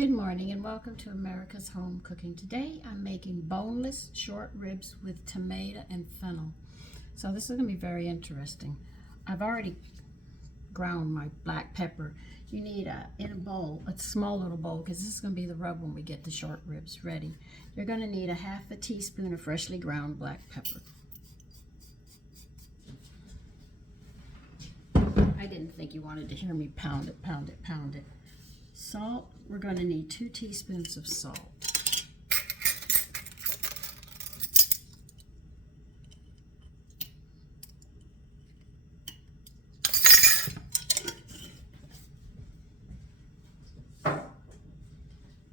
Good morning and welcome to America's Home Cooking. Today I'm making boneless short ribs with tomato and fennel. So this is going to be very interesting. I've already ground my black pepper. You need in a bowl, a small little bowl, because this is going to be the rub when we get the short ribs ready. You're going to need a half a teaspoon of freshly ground black pepper. I didn't think you wanted to hear me pound it, pound it, pound it. Salt, we're going to need 2 teaspoons of salt.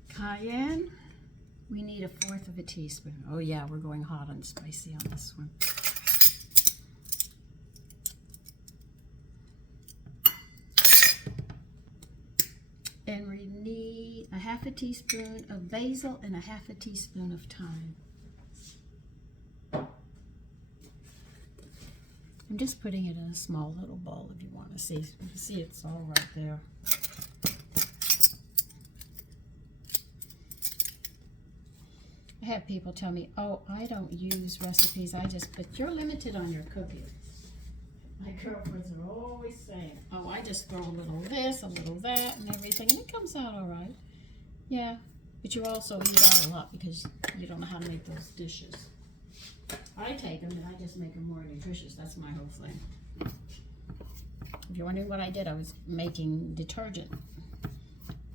Cayenne, we need 1/4 of a teaspoon. Oh yeah, we're going hot and spicy on this one. And we need a half a teaspoon of basil and a half a teaspoon of thyme. I'm just putting it in a small little bowl if you want to see. You can see it's all right there. I have people tell me, oh, I don't use recipes, but you're limited on your cooking. My girlfriends are always saying, oh, I just throw a little this, a little that, and everything, and it comes out all right. Yeah, but you also eat out a lot because you don't know how to make those dishes. I take them and I just make them more nutritious. That's my whole thing. If you're wondering what I did, I was making detergent.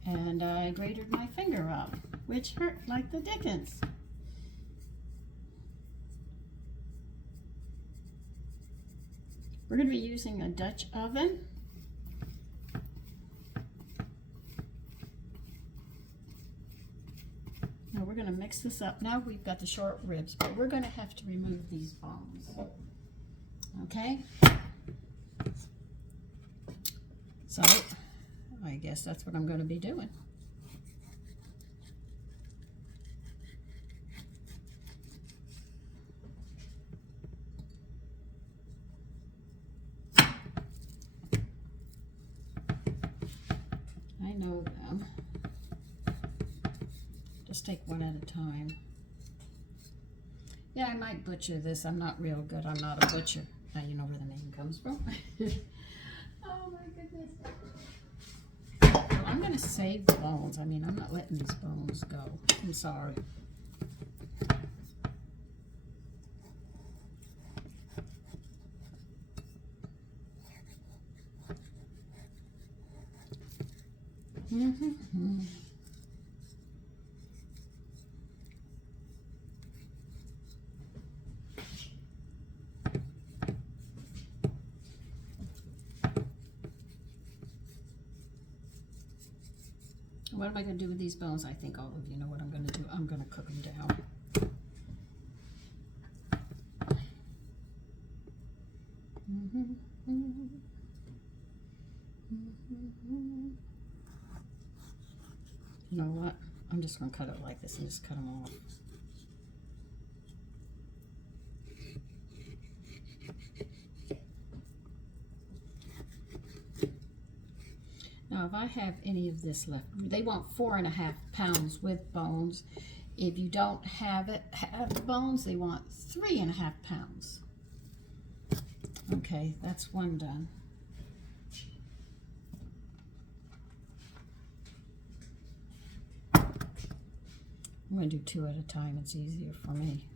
And I grated my finger up, which hurt like the dickens. We're going to be using a Dutch oven. Now we're going to mix this up. Now we've got the short ribs, but we're going to have to remove these bones. Okay? So, I guess that's what I'm going to be doing. I know them. Just take one at a time. Yeah, I might butcher this. I'm not real good. I'm not a butcher. Now you know where the name comes from. Oh my goodness. Well, I'm going to save the bones. I mean, I'm not letting these bones go. I'm sorry. What am I going to do with these bones? I think all of you know what I'm going to do. I'm going to cook them down. You know what? I'm just going to cut it like this and just cut them off. Now, if I have any of this left, they want 4.5 pounds with bones. If you don't have the bones, they want 3.5 pounds. Okay, that's one done. I'm going to do 2 at a time. It's easier for me.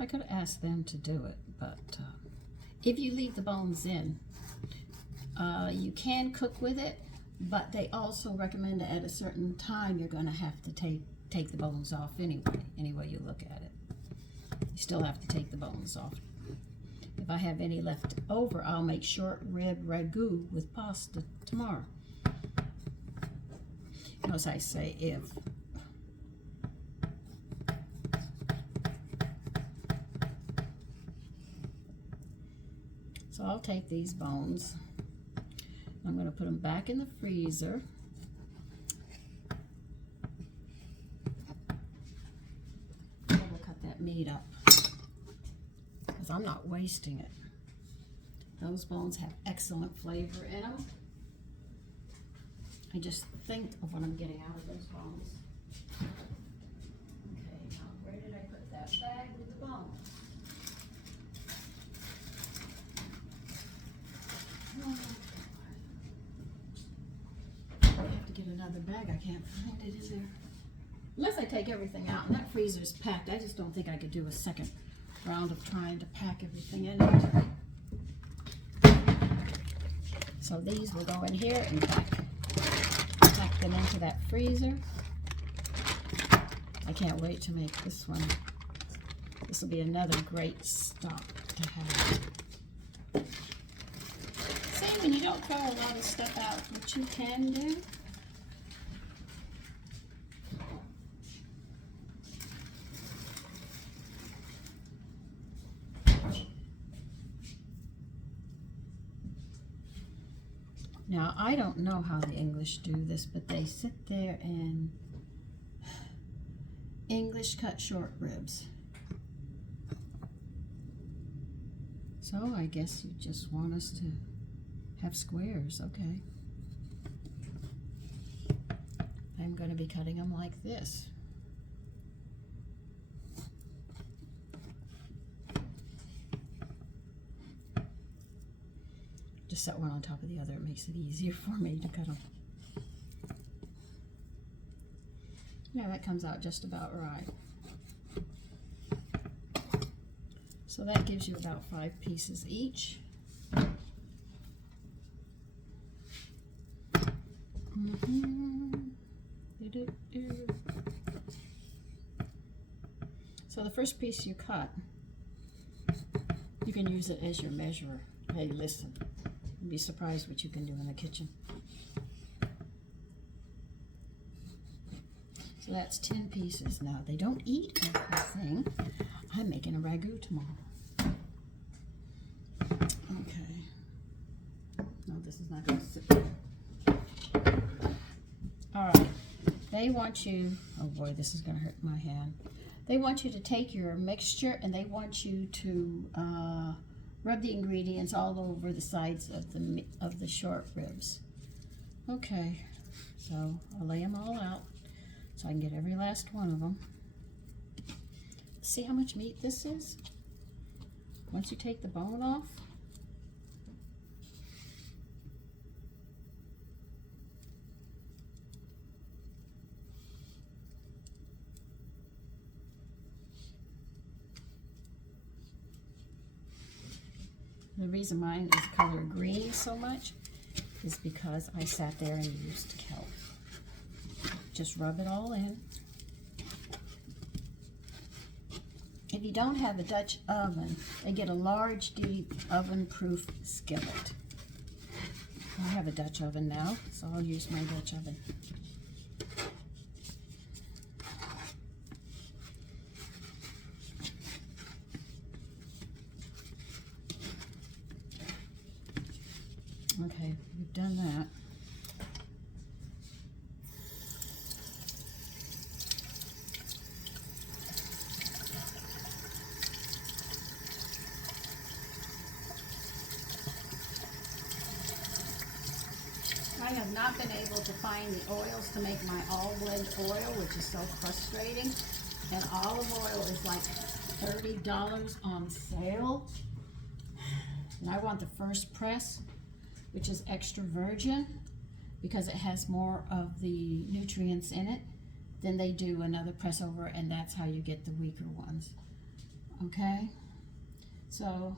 I could have asked them to do it, but if you leave the bones in, you can cook with it, but they also recommend that at a certain time you're going to have to take the bones off any way you look at it. You still have to take the bones off. If I have any left over, I'll make short rib ragu with pasta tomorrow. Notice I say if. So I'll take these bones. I'm going to put them back in the freezer. I'm going to cut that meat up because I'm not wasting it. Those bones have excellent flavor in them. I just think of what I'm getting out of those bones. Okay, now where did I put that bag with the bones? I have to get another bag. I can't find it in there. Unless I take everything out, and that freezer's packed. I just don't think I could do a second round of trying to pack everything in it. So these will go in here and pack them into that freezer. I can't wait to make this one. This will be another great stock to have. See, when you don't throw a lot of stuff out, what you can do. Now, I don't know how the English do this, but they sit there and English cut short ribs. So I guess you just want us to have squares, okay. I'm going to be cutting them like this. Just set one on top of the other. It makes it easier for me to cut them. Yeah, that comes out just about right. So that gives you about 5 pieces each. So the first piece you cut, you can use it as your measurer. Hey, listen. You'd be surprised what you can do in the kitchen. So that's 10 pieces. Now, they don't eat everything. I'm making a ragu tomorrow. Okay. No, this is not going to sit there. All right. They want you, oh boy, this is going to hurt my hand. They want you to take your mixture and they want you to rub the ingredients all over the sides of the short ribs. Okay, so I'll lay them all out so I can get every last one of them. See how much meat this is? Once you take the bone off. The reason mine is color green so much is because I sat there and used kelp. Just rub it all in. If you don't have a Dutch oven, they get a large, deep, oven-proof skillet. I have a Dutch oven now, so I'll use my Dutch oven. Okay, we've done that. I have not been able to find the oils to make my all blend oil, which is so frustrating. And olive oil is like $30 on sale. And I want the first press, which is extra virgin, because it has more of the nutrients in it. Then they do another press over, and that's how you get the weaker ones. Okay? So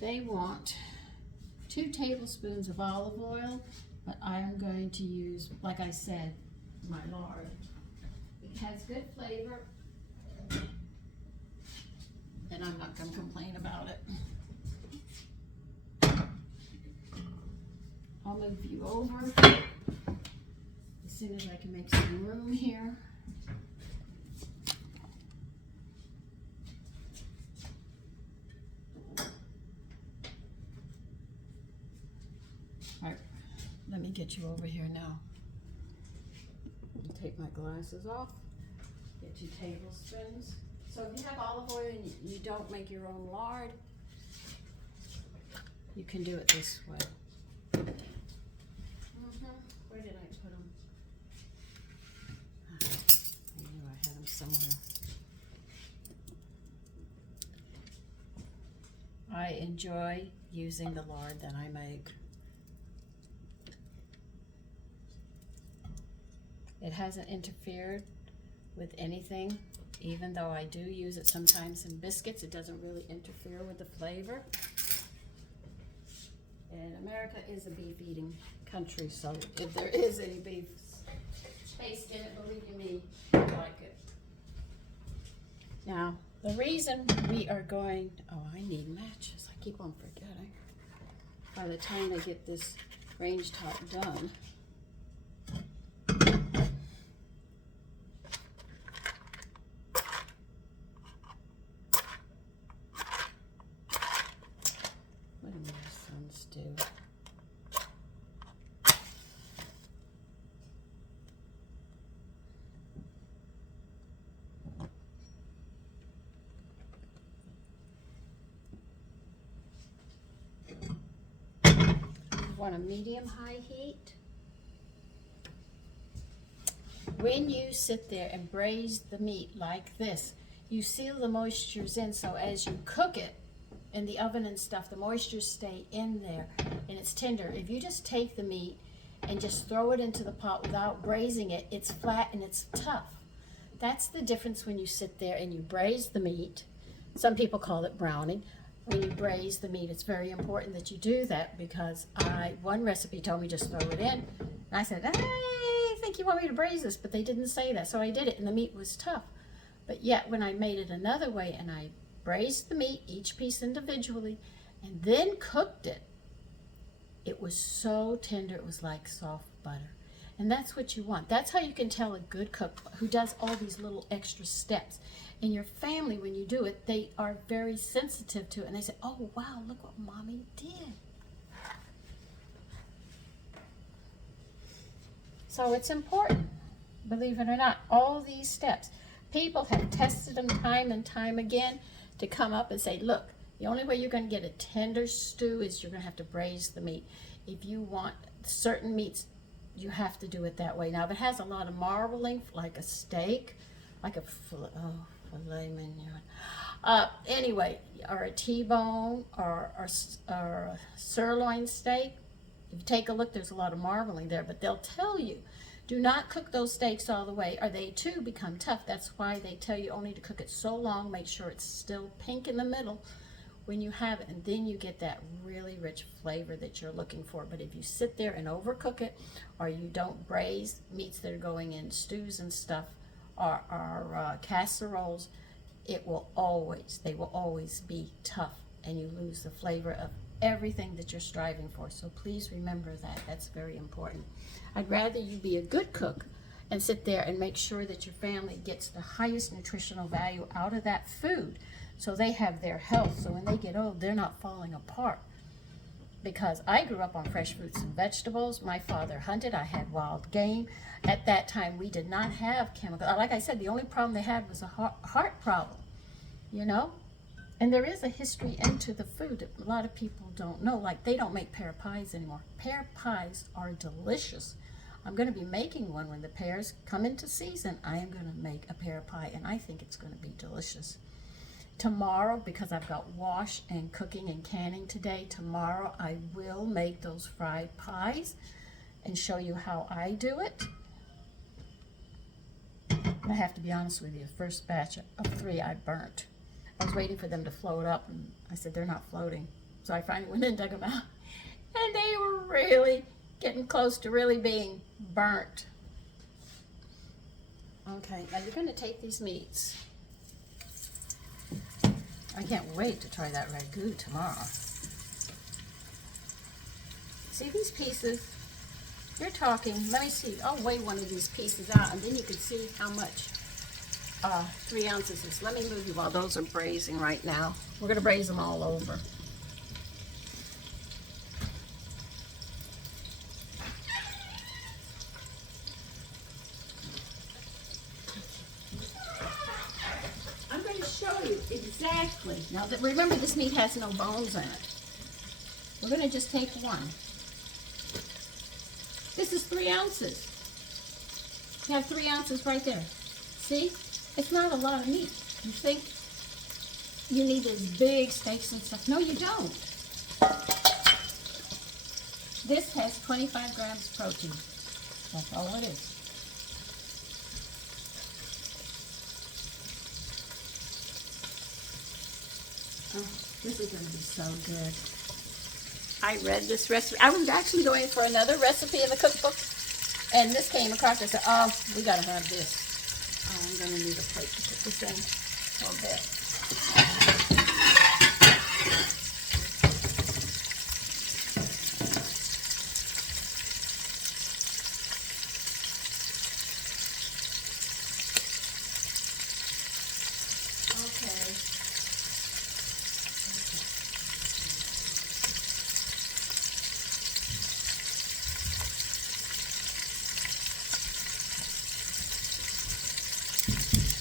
they want 2 tablespoons of olive oil, but I am going to use, like I said, my lard. It has good flavor, and I'm not going to complain about it. I'll move you over as soon as I can make some room here. All right, let me get you over here now. Take my glasses off. Get 2 tablespoons. So if you have olive oil and you don't make your own lard, you can do it this way. Where did I put them? I knew I had them somewhere. I enjoy using the lard that I make. It hasn't interfered with anything, even though I do use it sometimes in biscuits. It doesn't really interfere with the flavor. And America is a beef eating country, so if there is any beef taste in it, believe you me, I like it. Now, the reason we are going, oh, I need matches. I keep on forgetting. By the time I get this range top done, what do my sons do? Want a medium-high heat. When you sit there and braise the meat like this, you seal the moistures in, so as you cook it in the oven and stuff, the moistures stay in there and it's tender. If you just take the meat and just throw it into the pot without braising it, it's flat and it's tough. That's the difference when you sit there and you braise the meat. Some people call it browning. When you braise the meat, it's very important that you do that, because one recipe told me just throw it in. And I said, I think you want me to braise this, but they didn't say that. So I did it and the meat was tough. But yet when I made it another way and I braised the meat, each piece individually, and then cooked it, it was so tender, it was like soft butter. And that's what you want. That's how you can tell a good cook who does all these little extra steps. In your family, when you do it, they are very sensitive to it. And they say, oh, wow, look what Mommy did. So it's important, believe it or not, all these steps. People have tested them time and time again to come up and say, look, the only way you're going to get a tender stew is you're going to have to braise the meat. If you want certain meats, you have to do it that way. Now, if it has a lot of marbling, like a steak, like a filet mignon, anyway, or a T-bone, or a sirloin steak, if you take a look, there's a lot of marbling there, but they'll tell you, do not cook those steaks all the way, or they too become tough. That's why they tell you only to cook it so long, make sure it's still pink in the middle when you have it, and then you get that really rich flavor that you're looking for. But if you sit there and overcook it, or you don't braise meats that are going in stews and stuff, or casseroles, they will always be tough, and you lose the flavor of everything that you're striving for. So please remember that. That's very important. I'd rather you be a good cook and sit there and make sure that your family gets the highest nutritional value out of that food, so they have their health, so when they get old, they're not falling apart. Because I grew up on fresh fruits and vegetables. My father hunted. I had wild game. At that time, we did not have chemicals. Like I said, the only problem they had was a heart problem, you know? And there is a history into the food that a lot of people don't know. Like, they don't make pear pies anymore. Pear pies are delicious. I'm going to be making one when the pears come into season. I am going to make a pear pie, and I think it's going to be delicious. Tomorrow, because I've got wash and cooking and canning today, tomorrow I will make those fried pies and show you how I do it. I have to be honest with you, the first batch of 3 I burnt. I was waiting for them to float up, and I said, they're not floating. So I finally went in and dug them out, and they were really getting close to really being burnt. Okay, now you're going to take these meats. I can't wait to try that ragu tomorrow. See these pieces? You're talking, let me see, I'll weigh one of these pieces out, and then you can see how much 3 ounces is. Let me move you while those are braising right now. We're going to braise them all over. quickly. Now, remember, this meat has no bones in it. We're going to just take one. This is 3 ounces. You have 3 ounces right there. See? It's not a lot of meat. You think you need these big steaks and stuff. No, you don't. This has 25 grams protein. That's all it is. Oh, this is going to be so good. I read this recipe. I was actually going for another recipe in the cookbook, and this came across. I said, oh, we got to have this. Oh, I'm going to need a plate to put this in a little bit.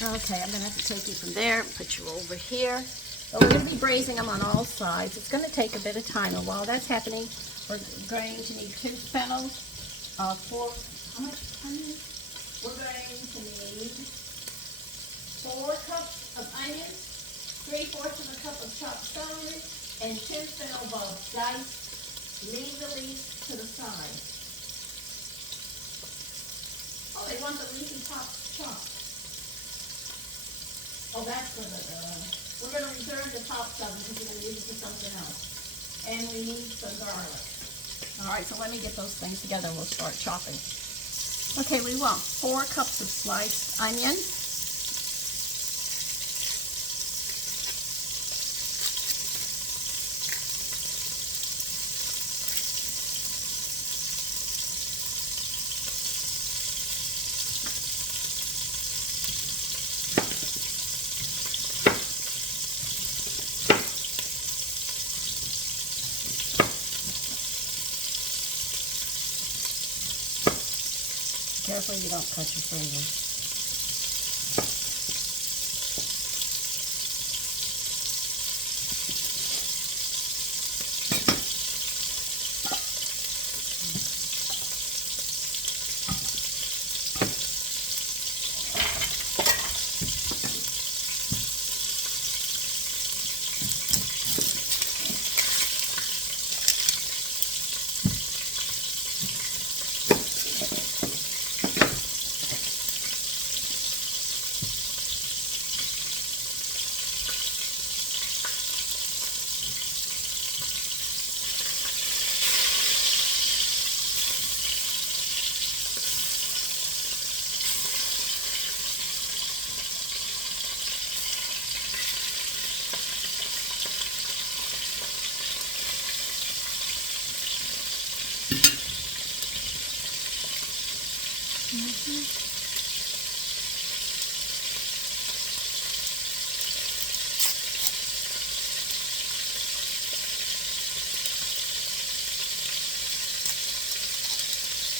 Okay, I'm going to have to take you from there and put you over here. But we're going to be braising them on all sides. It's going to take a bit of time. And while that's happening, we're going to need 2 fennels, 4, how much onions? We're going to need 4 cups of onions, 3/4 of a cup of chopped celery, and 2 fennel bulbs. Diced. Leave the leaves to the side. Oh, they want the leafy tops chopped. Oh, that's for the, we're going to reserve the tops of them because we're going to use it for something else. And we need some garlic. All right, so let me get those things together and we'll start chopping. Okay, we want 4 cups of sliced onion. Careful you don't cut your fingers.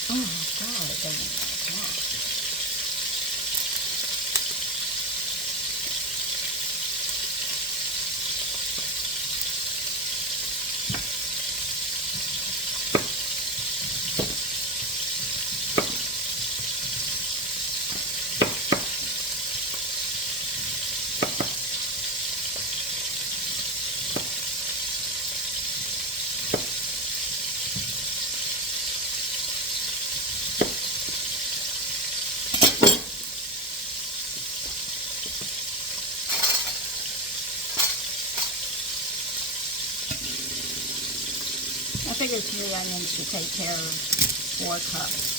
Oh my God, it doesn't come off. I figured 3 onions should take care of 4 cups.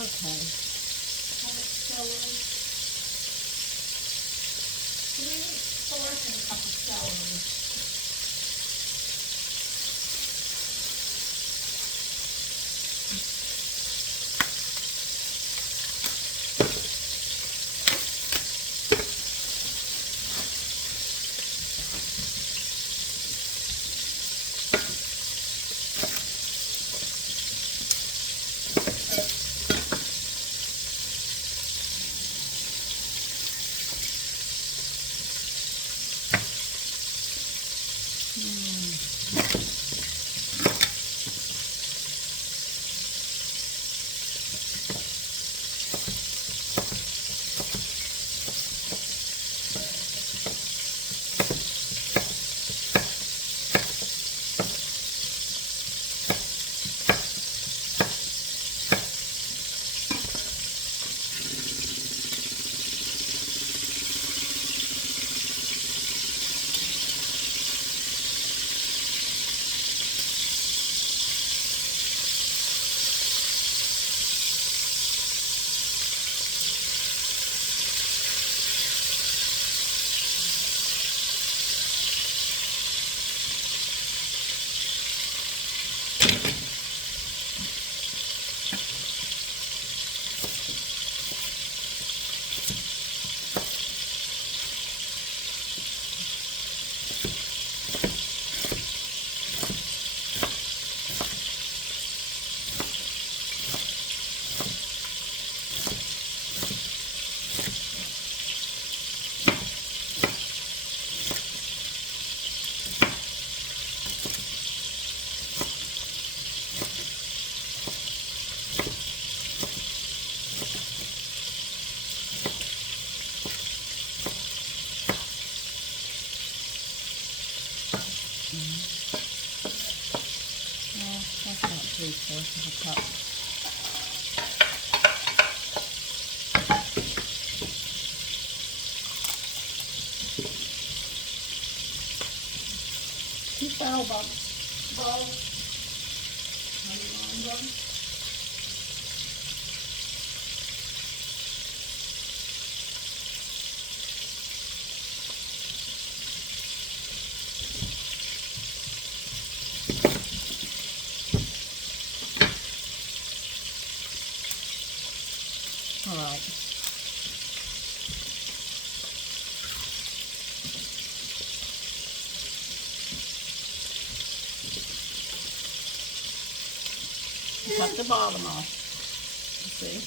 Okay. Celery. 3/4 and a cup of celery. That's about 3/4 of a cup. Two fennel bulbs. How do you want them? All right. Cut the bottom off. See?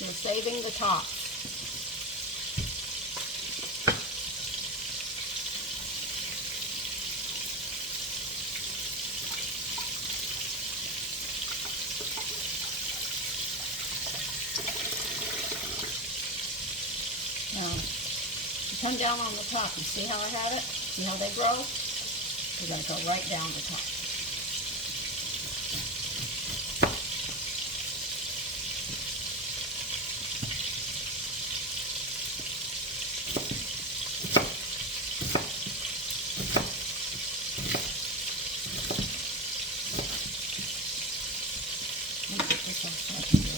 We're saving the top. Now, you come down on the top. You see how I have it? See how they grow? We're going to go right down the top. Let me get this off so I can do it.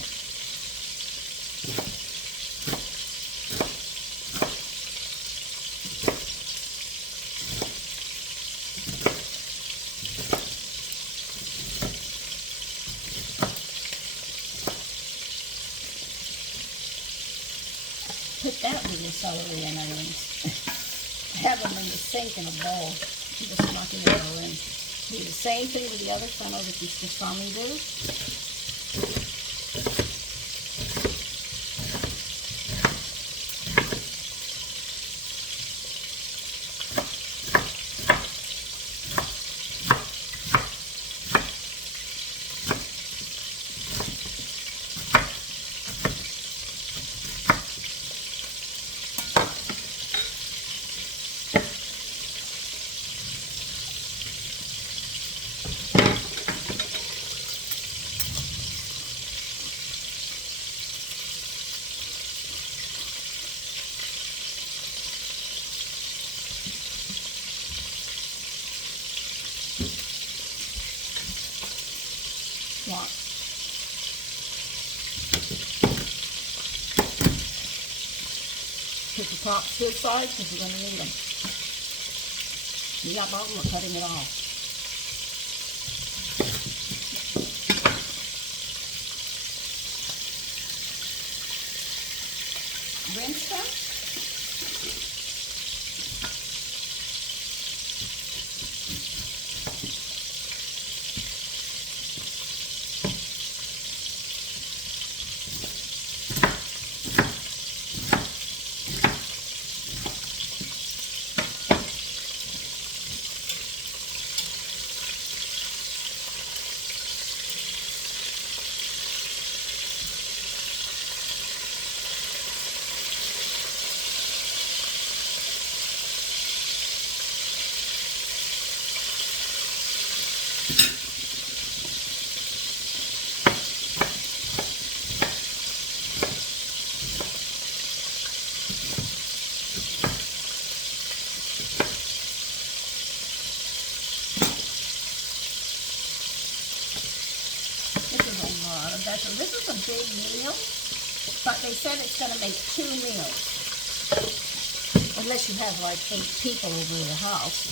Put that with your celery and onions. Have them in the sink in a bowl. I'm just knocking it all in. Do the same thing with the other fennel that you just saw me do. chops his side because we're going to need them. You got problem with cutting it off. Rinse them. This is a big meal, but they said it's going to make 2 meals. Unless you have like 8 people over at your house.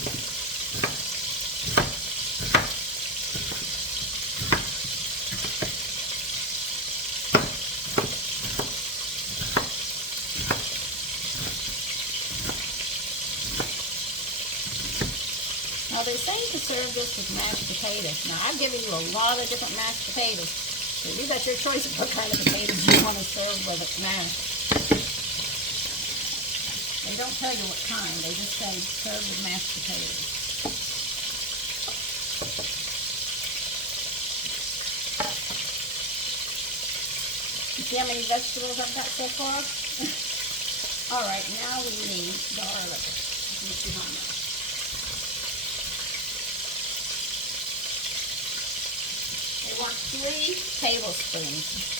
Now they're saying to serve this with mashed potatoes. Now I've given you a lot of different mashed potatoes. So you got your choice of what kind of potatoes you want to serve with it mashed. They don't tell you what kind. They just say serve with mashed potatoes. You see how many vegetables I've got so far? All right, now we need garlic. Let's see how much. I want 3 tablespoons.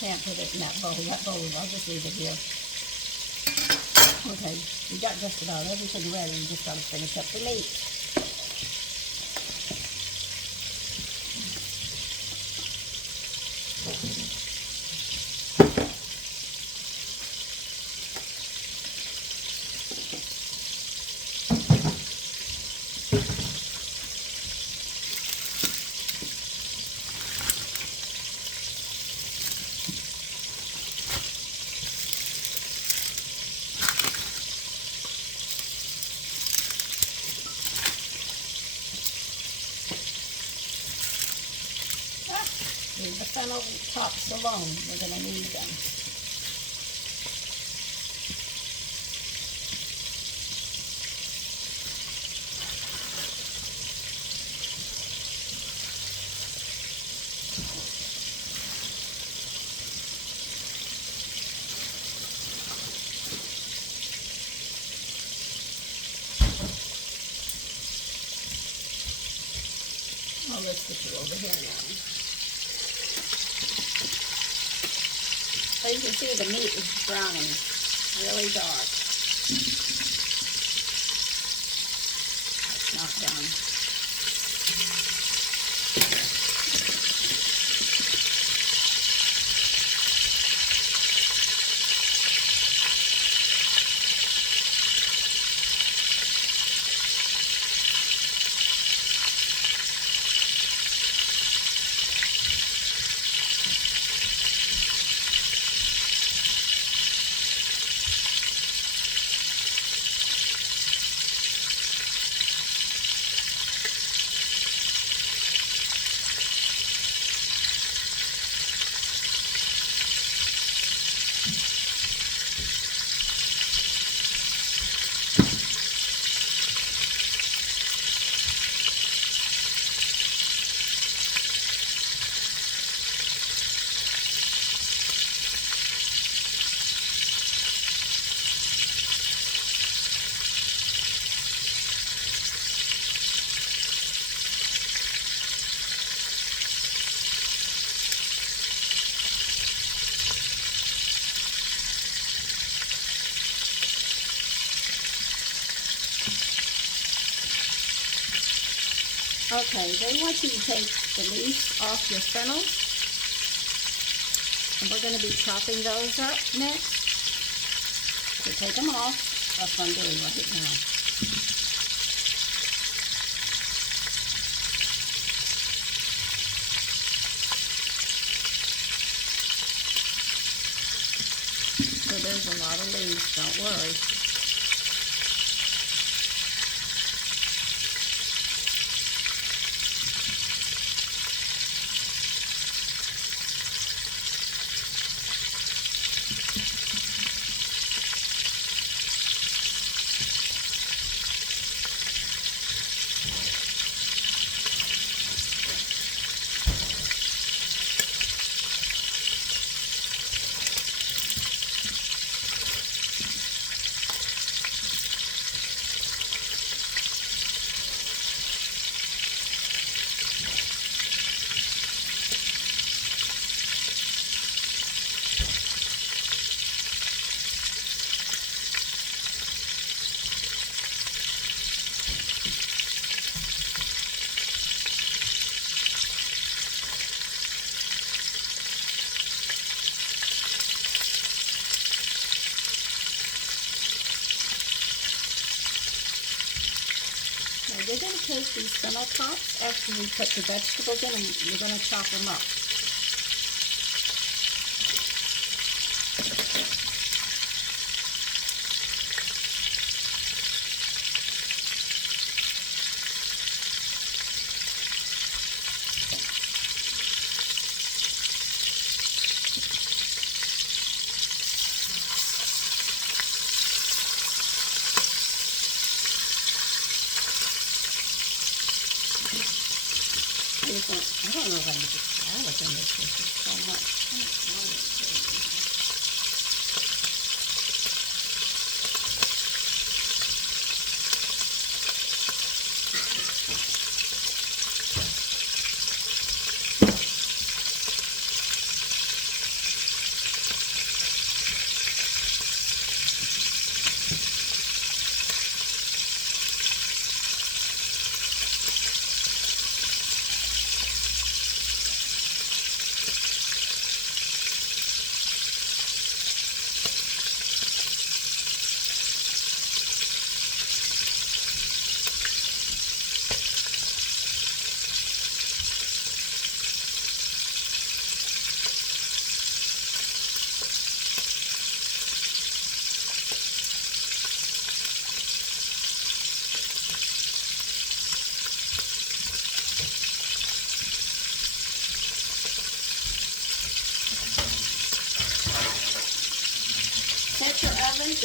can't put it in that bowl. That bowl, I'll just leave it here. Okay, we got just about everything ready. We just got to finish up the meat. Leave the fennel tops alone. We're going to need them. I'll let's get you over here now. So you can see the meat is browning really dark. It's not done. Okay, they want you to take the leaves off your fennel, and we're going to be chopping those up next. So take them off. That's what I'm doing right now. So there's a lot of leaves, don't worry. We're going to take these fennel tops after we put the vegetables in, and we're going to chop them up. I don't know if I can get garlic in this. This is so much.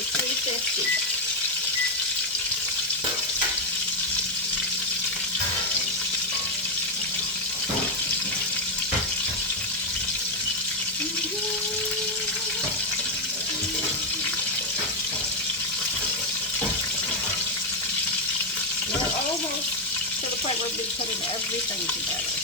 to 350. We're almost to the point where we'll be putting everything together.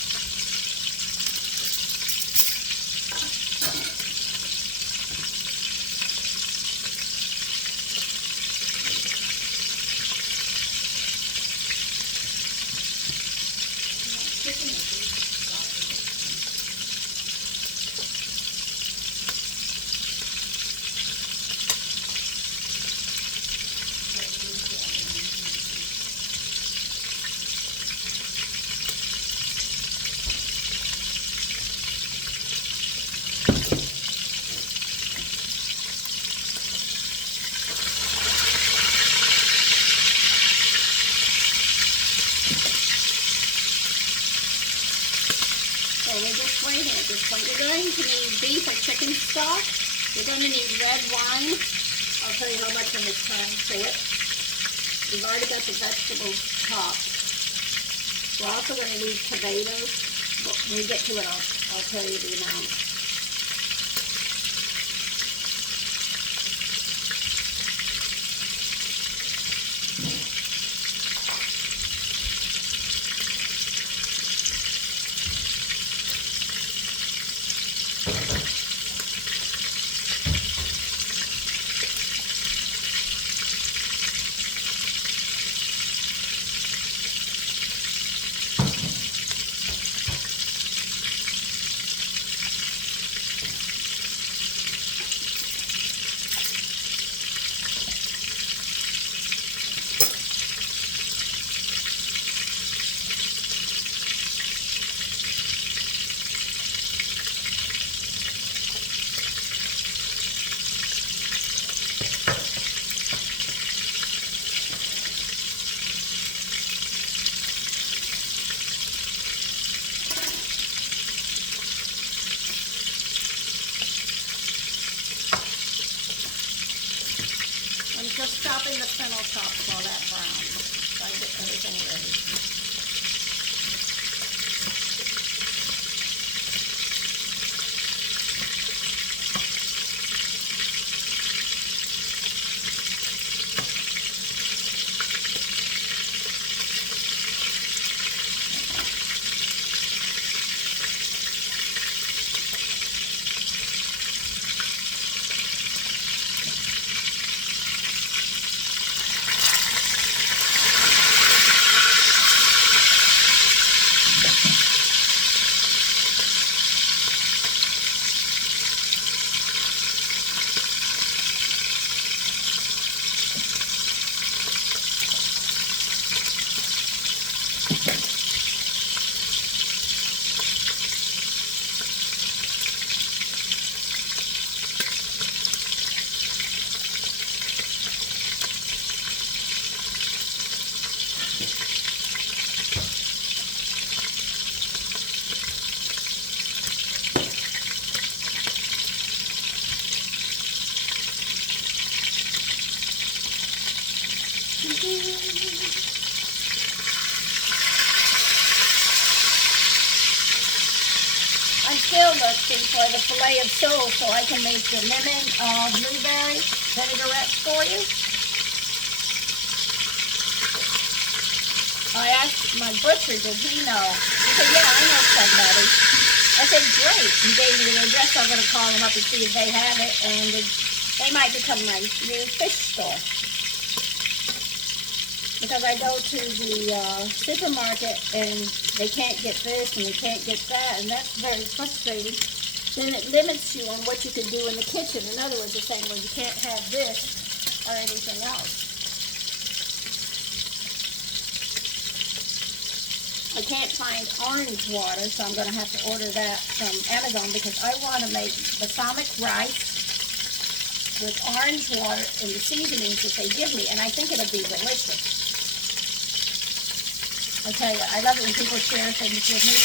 So we're just waiting at this point. You're going to need beef or chicken stock. You're going to need red wine. I'll tell you how much when it's time to it. We've already got the vegetables chopped. We're also going to need tomatoes. But when we get to it, I'll tell you the amount. Just chopping the fennel tops while that browns, so I get everything ready. I'm still looking for the filet of sole so I can make the lemon blueberry vinaigrettes for you. I asked my butcher, did he know? He said, yeah, I know somebody. I said, great. He gave me the address. I'm going to call them up and see if they have it, and they might become my new fish store. Because I go to the supermarket and they can't get this and they can't get that, and that's very frustrating. Then it limits you on what you can do in the kitchen. In other words, they're saying, well, you can't have this or anything else. I can't find orange water, so I'm going to have to order that from Amazon because I want to make balsamic rice with orange water and the seasonings that they give me, and I think it'll be delicious. I tell you, I love it when people share things with me.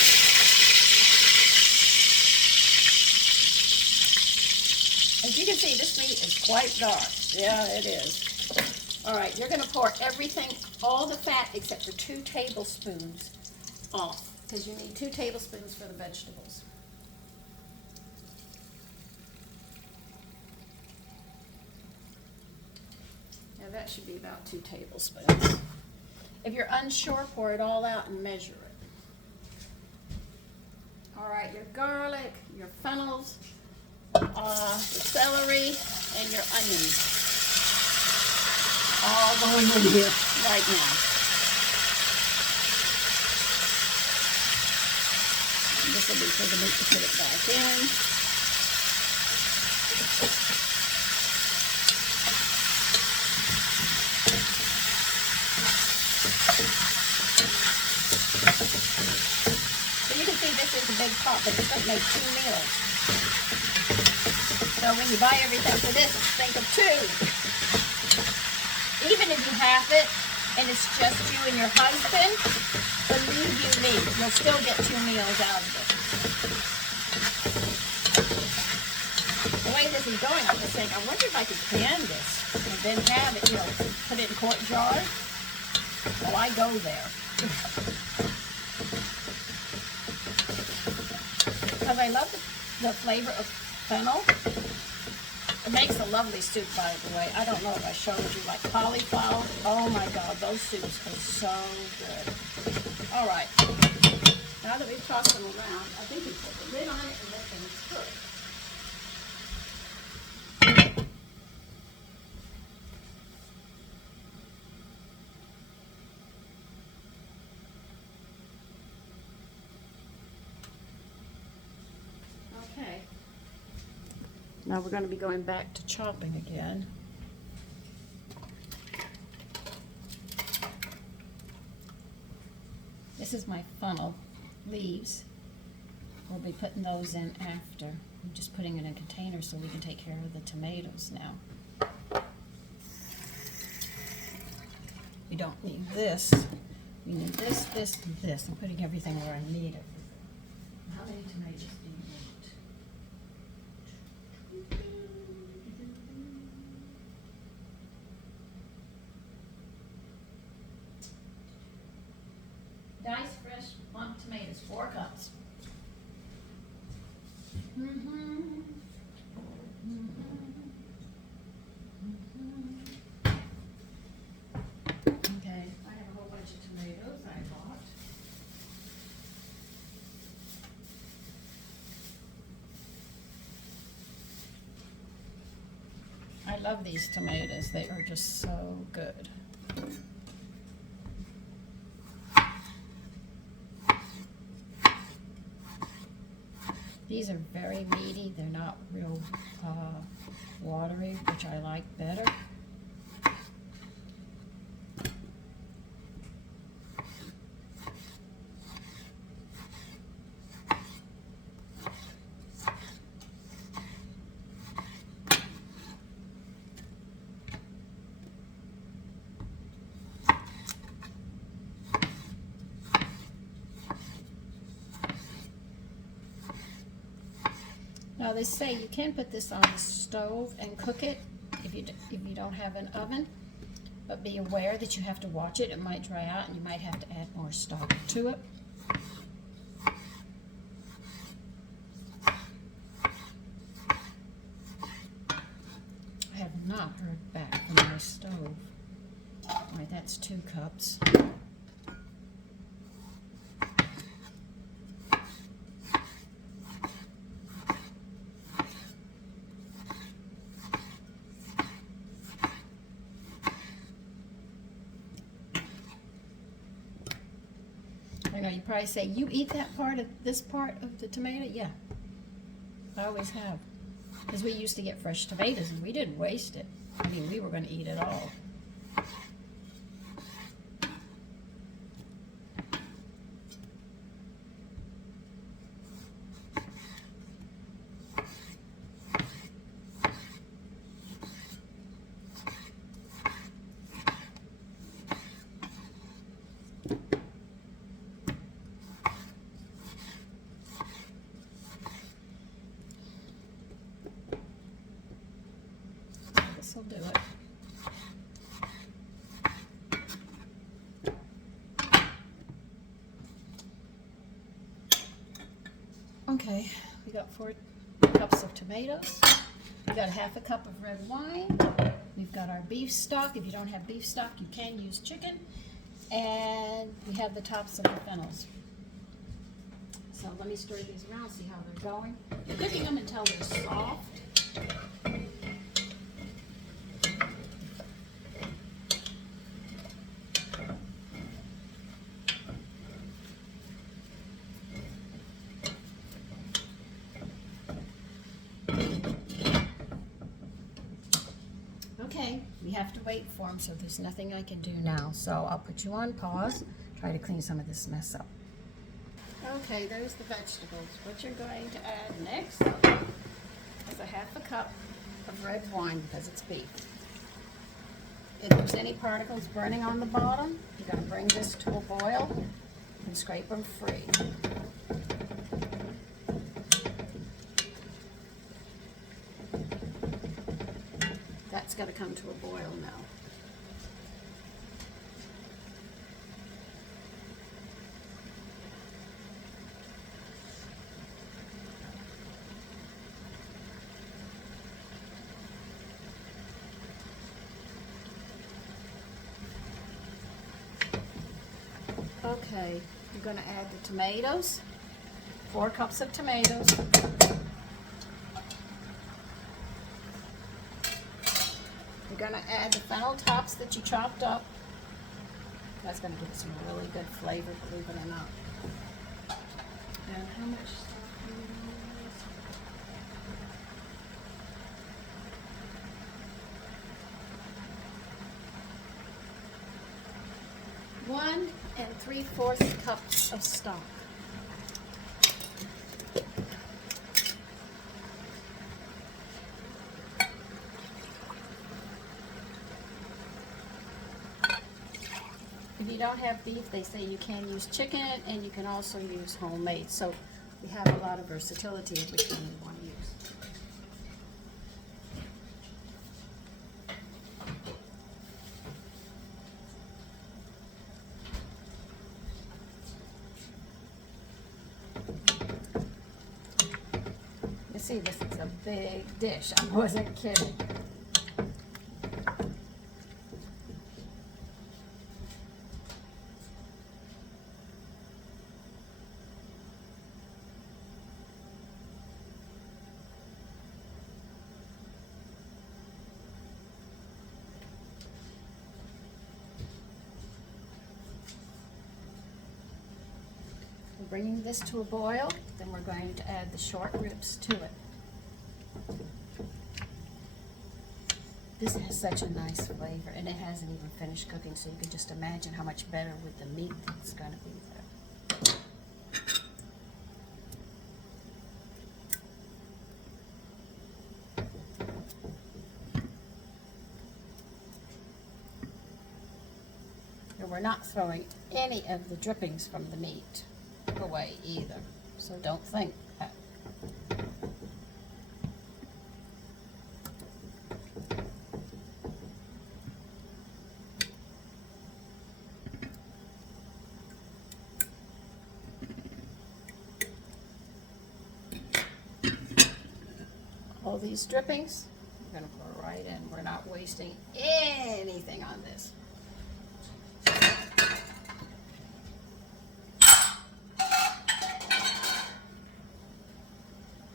As you can see, this meat is quite dark. Yeah, it is. All right, you're going to pour everything, all the fat except for 2 tablespoons off, because you need 2 tablespoons for the vegetables. Now that should be about 2 tablespoons. If you're unsure, pour it all out and measure it. All right, your garlic, your fennels, your celery, and your onions. All going in here right now. And this will be for the meat to put it back in. So you can see this is a big pot, but it's going to make 2 meals. So when you buy everything for this, think of 2. Even if you have it and it's just you and your husband, believe you me, you'll still get 2 meals out of it. The way this is going, I'm just saying, I wonder if I could can this and then have it, put it in quart jars. Well, I go there. Because I love the flavor of fennel. It makes a lovely soup, by the way. I don't know if I showed you, like cauliflower. Oh my God, those soups are so good. All right. Now that we've tossed them around, I think we put the lid on it and let them cook. Okay. Now we're going to be going back to chopping again. This is my funnel leaves. We'll be putting those in after. I'm just putting it in a container so we can take care of the tomatoes now. We don't need this. We need this, this, and this. I'm putting everything where I need it. How many tomatoes do you need? Diced fresh plump tomatoes, 4 cups. Okay, I have a whole bunch of tomatoes I bought. I love these tomatoes. They are just so good. These are very meaty. They're not real watery, which I like better. Now they say you can put this on the stove and cook it if you don't have an oven, but be aware that you have to watch it. It might dry out and you might have to add more stock to it. I have not heard back from my stove. All right, that's 2 cups. I know you probably say, you eat that part of this part of the tomato? Yeah, I always have. Because we used to get fresh tomatoes and we didn't waste it. I mean, we were going to eat it all. Okay, we got 4 cups of tomatoes. We got 1/2 cup of red wine. We've got our beef stock. If you don't have beef stock, you can use chicken. And we have the tops of the fennels. So let me stir these around, see how they're going. You're cooking them until they're soft. Okay, we have to wait for them, so there's nothing I can do now. So I'll put you on pause, try to clean some of this mess up. Okay, there's the vegetables. What you're going to add next is 1/2 cup of red wine because it's beef. If there's any particles burning on the bottom, you're going to bring this to a boil and scrape them free. That's got to come to a boil now. Okay, you're going to add the tomatoes, 4 cups of tomatoes. You're going to add the fennel tops that you chopped up. That's going to give it some really good flavor, believe it or not. And how much stock do you use? 1 3/4 cups of stock. If you don't have beef, they say you can use chicken and you can also use homemade. So we have a lot of versatility of which one you want to use. You see, this is a big dish. I wasn't kidding. We're bringing this to a boil, then we're going to add the short ribs to it. This has such a nice flavor, and it hasn't even finished cooking, so you can just imagine how much better with the meat it's going to be there. And we're not throwing any of the drippings from the meat away either, so don't think that. All these drippings, we're going to pour right in. We're not wasting anything on this.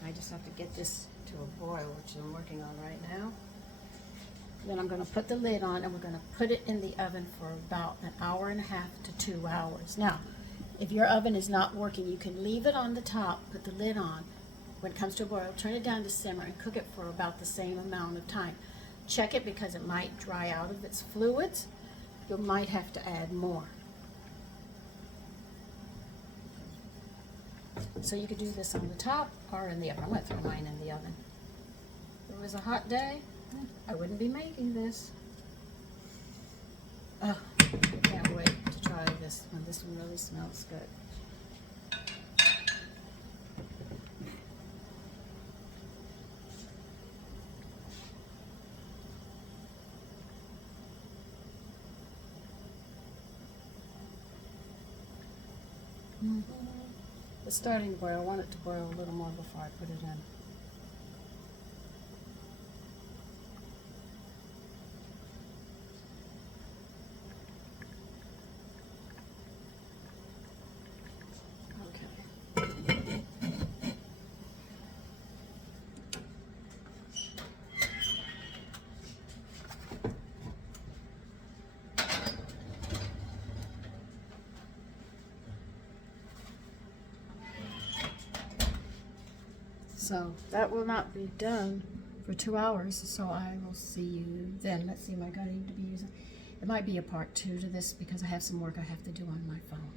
I just have to get this to a boil, which I'm working on right now. Then I'm going to put the lid on and we're going to put it in the oven for about 1.5 hours to 2 hours. Now, if your oven is not working, you can leave it on the top, put the lid on. When it comes to a boil, turn it down to simmer and cook it for about the same amount of time. Check it because it might dry out of its fluids. You might have to add more. So you could do this on the top or in the oven. I'm going to throw mine in the oven. If it was a hot day, I wouldn't be making this. Oh, I can't wait to try this one. This one really smells good. It's starting to boil. I want it to boil a little more before I put it in. So that will not be done for 2 hours, so I will see you then. Let's see what I got to be using. It might be a part 2 to this because I have some work I have to do on my phone.